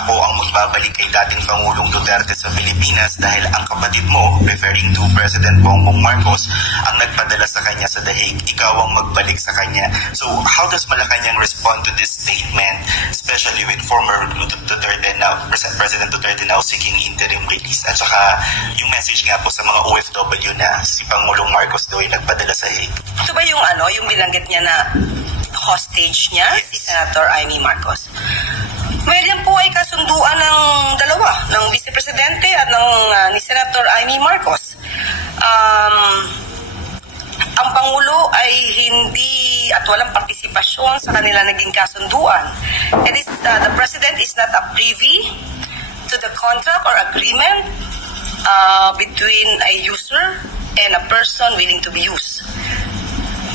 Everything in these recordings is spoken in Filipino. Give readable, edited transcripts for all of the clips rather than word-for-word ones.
ako ang magbabalik kay dating Pangulong Duterte sa Pilipinas dahil ang kapatid mo, referring to President Bongbong Marcos, ang nagpadala sa kanya sa The Hague. Ikaw ang magbalik sa kanya. So how does Malacanang respond to this statement, especially with former Duterte now, President Duterte now seeking interim release? At saka yung message nga po sa mga OFW na si Pangulong Marcos daw ay nagpadala sa Hague. Ito ba yung yung binanggit niya na hostage niya, si Senator Amy Marcos? Well, yan po ay kasunduan ng dalawa, ng Vice Presidente at ni Senator Amy Marcos. Ang Pangulo ay hindi at walang partisipasyon sa kanila naging kasunduan. The President is not a privy to the contract or agreement between a user and a person willing to be used.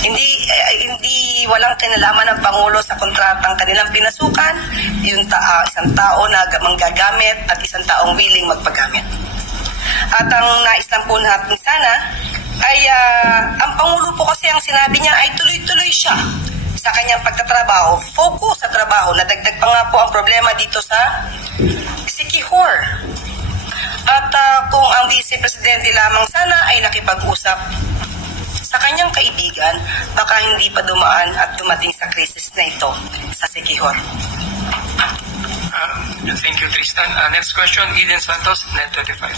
Hindi walang kinalaman ng Pangulo sa kontratang kanilang pinasukan, yung isang tao na manggagamit at isang taong willing magpagamit. At ang nais lang po natin sana ay ang Pangulo po kasi ang sinabi niya ay tuloy-tuloy siya sa kanyang pagtatrabaho, focus sa trabaho. Nadagdag pa nga po ang problema dito sa Siquijor. At kung ang Vice Presidente lamang sana ay nakipag-usap sa kanyang kaibigan, baka hindi pa dumaan at dumating sa krisis na ito sa Siquijor. Thank you, Tristan. Next question, Eden Santos, Net 25.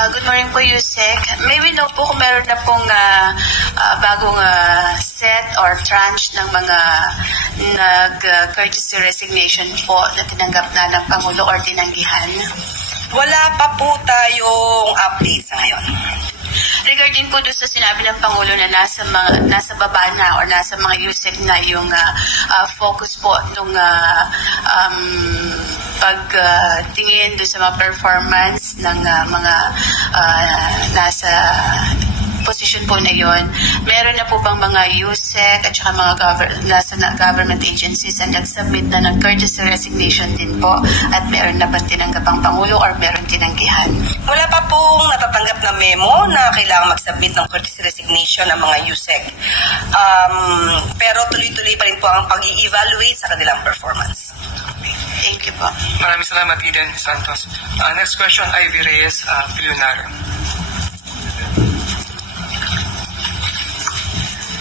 Good morning po, Yusek. May we know po kung meron na pong bagong set or tranche ng mga nag-courtesy resignation po na tinanggap na ng Pangulo or tinanggihan? Wala pa po tayong update sa ngayon. Regarding po doon sa sinabi ng Pangulo na nasa baba na or nasa mga Yusek na yung focus po nung pagtingin doon sa mga performance ng mga nasa posisyon po na yon, meron na po bang mga USEC at saka mga government agencies na nag-submit na ng courtesy resignation din po at meron na bang tinanggap ang Pangulo or meron tinanggihan? Wala pa pong natatanggap na memo na kailangan mag-submit ng courtesy resignation ng mga USEC. Pero tuloy-tuloy pa rin po ang pag-i-evaluate sa kanilang performance. Thank you po. Maraming salamat, Eden Santos. Next question, Ivy Reyes, Piliunaro.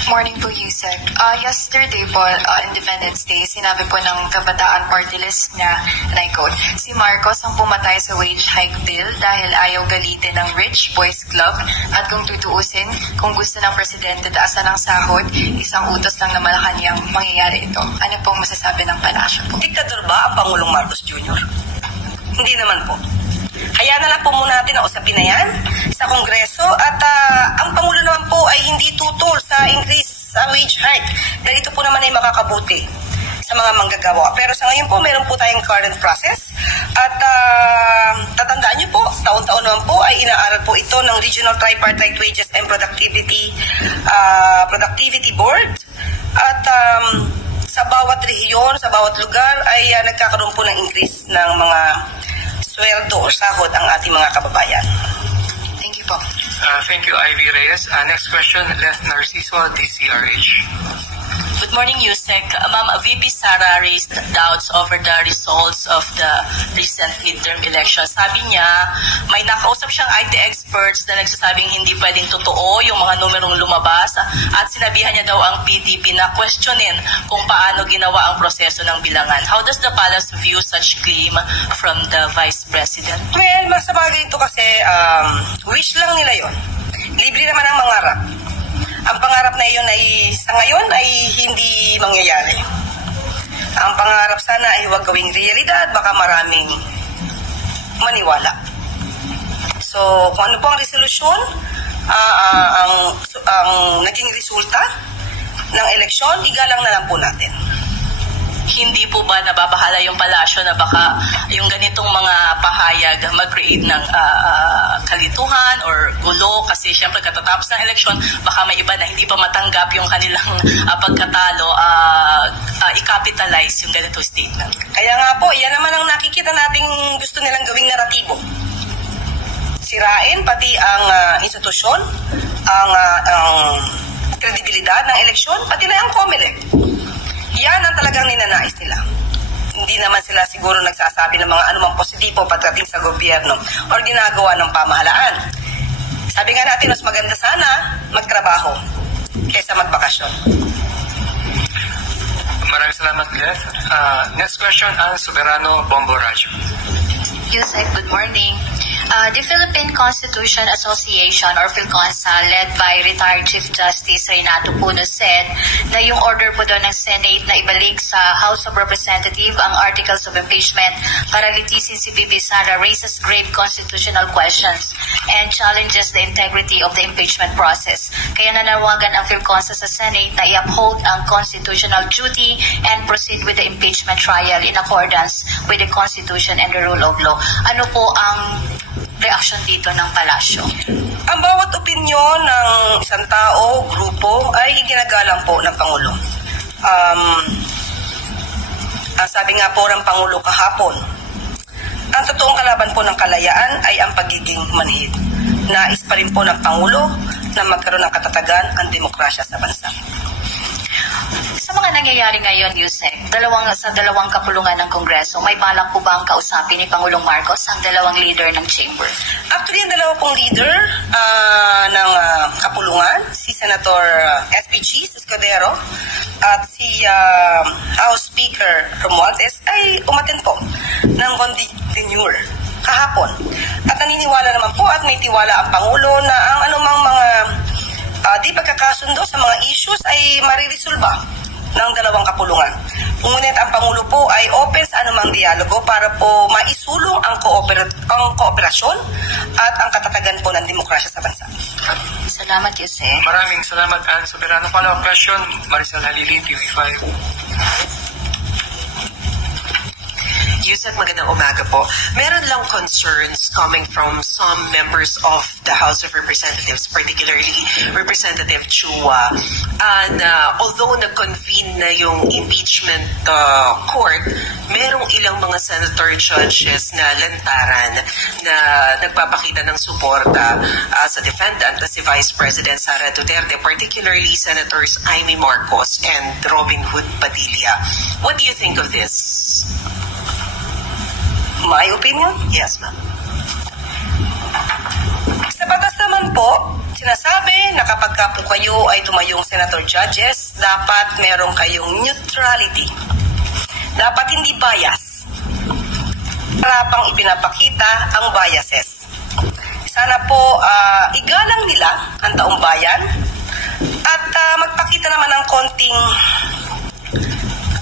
Morning po, Yusek. Yesterday po, Independence Day, sinabi po ng Kabataan Party List na, and I quote, si Marcos ang pumatay sa wage hike bill dahil ayaw galitin ng Rich Boys Club at kung tutuusin, kung gusto ng Presidente taasan ng sahod, isang utos lang na Malacanang mangyayari ito. Ano pong masasabi ng panasya po? Diktador ba ang Pangulong Marcos Jr.? Hindi naman po. Hayaan na lang po muna natin na usapin na yan sa Kongreso at ang Pangulo naman po ay hindi tutol sa increase sa wage hike dahil ito po naman ay makakabuti sa mga manggagawa. Pero sa ngayon po, meron po tayong current process at tatandaan niyo po, taon-taon naman po ay inaaral po ito ng Regional Tripartite Wages and Productivity Board at sa bawat rehiyon, sa bawat lugar ay nagkakaroon po ng increase ng mga sweldo o sahod ang ating mga kababayan. Thank you po. Thank you, Ivy Reyes. Next question, Leth Narciso, DCRH. Good morning, Yusek. Ma'am, VP Sara raised doubts over the results of the recent midterm election. Sabi niya, may nakausap siyang IT experts na nagsasabing hindi pwedeng totoo yung mga numerong lumabas at sinabihan niya daw ang PDP na questionin kung paano ginawa ang proseso ng bilangan. How does the palace view such claim from the Vice President? Well, mas sa bagay ito kasi wish lang nila yon. Libre naman ang mangarap. Ang pangarap na iyon ay sa ngayon ay hindi mangyayari. Ang pangarap sana ay huwag gawing realidad, baka maraming maniwala. So, kung ano po ang resolusyon, ang naging resulta ng eleksyon, igalang na lang po natin. Hindi po ba nababahala yung palasyo na baka yung ganitong mga pahayag mag-create ng kalituhan or gulo kasi syempre katatapos ng eleksyon baka may iba na hindi pa matanggap yung kanilang pagkatalo i-capitalize yung ganitong statement. Kaya nga po, yan naman ang nakikita nating gusto nilang gawing naratibo. Sirain pati ang institusyon, ang kredibilidad ng eleksyon, pati na ang COMELEC. Yan ang talagang ninanais nila. Hindi naman sila siguro nagsasabi ng mga anumang positibo pagdating sa gobyerno o ginagawa ng pamahalaan. Sabi nga natin, mas maganda sana magtrabaho kaysa magbakasyon. Maraming salamat, Lev. Next question, ang Soberano Bombo Rajo. Yusek, good morning. The Philippine Constitution Association or PhilConsa led by retired Chief Justice Renato Puno said na yung order po daw ng Senate na ibalik sa House of Representatives ang Articles of Impeachment para litisin si Bibi Sara raises grave constitutional questions and challenges the integrity of the impeachment process. Kaya nanawagan ang PhilConsa sa Senate na i-uphold ang constitutional duty and proceed with the impeachment trial in accordance with the Constitution and the rule of law. Ano po ang reaksyon dito ng palasyo? Ang bawat opinyon ng isang tao, grupo, ay iginagalang po ng Pangulo. Sabi nga po ng Pangulo kahapon, ang totoong kalaban po ng kalayaan ay ang pagiging manhid. Nais pa rin po ng Pangulo na magkaroon ng katatagan ang demokrasya sa bansa. Sa mga nangyayari ngayon, Yusek, sa dalawang kapulungan ng Kongreso, may balak po ba ang kausapin ni Pangulong Marcos ang dalawang leader ng chamber? Actually, ang dalawa pong leader ng kapulungan, si Senator SPG Escudero at si House Speaker Romualdez ay umattend po ng Gondignur kahapon. At naniniwala naman po at may tiwala ang Pangulo na ang anumang mga di pagkakasundo sa mga issues ay mariresolba ng dalawang kapulungan. Ngunit ang Pangulo po ay open sa anumang dialogo para po maisulong ang kooperasyon at ang katatagan po ng demokrasya sa bansa. Salamat, Yusek. Maraming salamat, Ann Soberano. Follow-up question, Maricel Halili, TV5. Yusek, magandang umaga po. Meron lang concerns coming from some members of the House of Representatives, particularly Representative Chua. And although nag-convene na yung impeachment court, merong ilang mga senator judges na lantaran na nagpapakita ng suporta sa defendant na si Vice President Sara Duterte, particularly Senators Amy Marcos and Robin Hood Padilla. What do you think of this? My opinion? Yes, ma'am. Sa batas naman po, sinasabi na kapag po kayo ay tumayong senator judges, dapat meron kayong neutrality. Dapat hindi bias. Para pang ipinapakita ang biases. Sana po igalang nila ang taong bayan at magpakita naman ng konting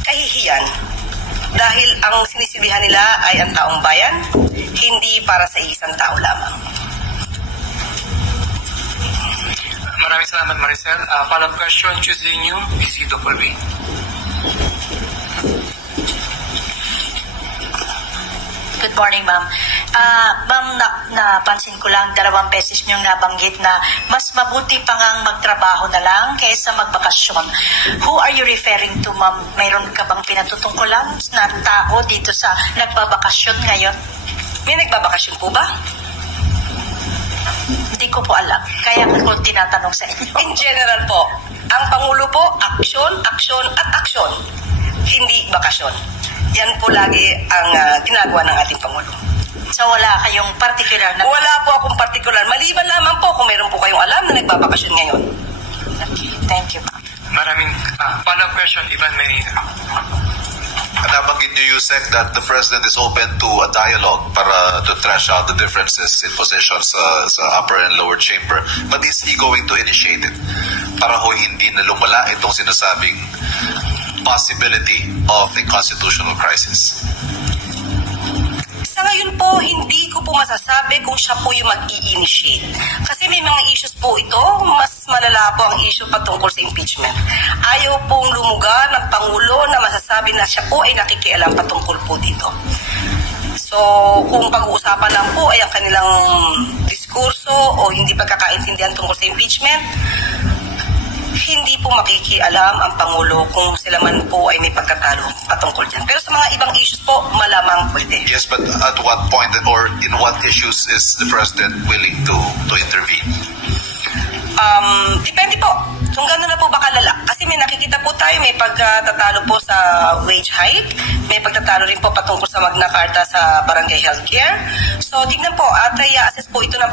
kahihiyan. Dahil ang sinisilihan nila ay ang taong bayan, hindi para sa isang tao lamang. Maraming salamat, Maricel. Follow-up question, Tuesday New, PCW. Good morning, ma'am. Ma'am, napansin ko lang 2 beses niyong nabanggit na mas mabuti pa ngang magtrabaho na lang kaysa magbakasyon. Who are you referring to, ma'am? Mayroon ka bang pinatutungkulan na tao dito sa nagbabakasyon ngayon? May nagbabakasyon po ba? Hindi ko po alam. Kaya ko tinatanong sa inyo. In general po, ang Pangulo po, aksyon, aksyon at aksyon. Hindi bakasyon. Yan po lagi ang ginagawa ng ating Pangulo. So wala kayong particular na... Wala po akong particular. Maliban lamang po kung meron po kayong alam na nagbabakasyon ngayon. Okay. Thank you, ma'am. Maraming follow-up question, Ivan Merino. Nabanggit niyo, Yusek, that the President is open to a dialogue para to trash out the differences in positions sa upper and lower chamber. But is he going to initiate it? Para ho hindi na lumala itong sinasabing possibility of a constitutional crisis. Sa ngayon po, hindi ko po masasabi kung siya po yung mag-i-initiate. Kasi may mga issues po ito, mas malala po ang issue patungkol sa impeachment. Ayaw pong lumugar ng Pangulo na masasabi na siya po ay nakikialam patungkol po dito. So, kung pag-uusapan lang po ay ang kanilang diskurso o hindi pagkakaintindihan tungkol sa impeachment, hindi po makikialam ang Pangulo kung sila man po ay may pagkatalo patungkol dyan. Pero sa mga ibang issues po, malamang pwede. Yes, but at what point or in what issues is the President willing to intervene? Depende po. Kung gano'n na po ba kalala? Kasi may nakikita po tayo, may pagtatalo po sa wage hike, may pagtatalo rin po patungkol sa Magna Carta sa barangay healthcare. So, tignan po, at i-assess po ito ng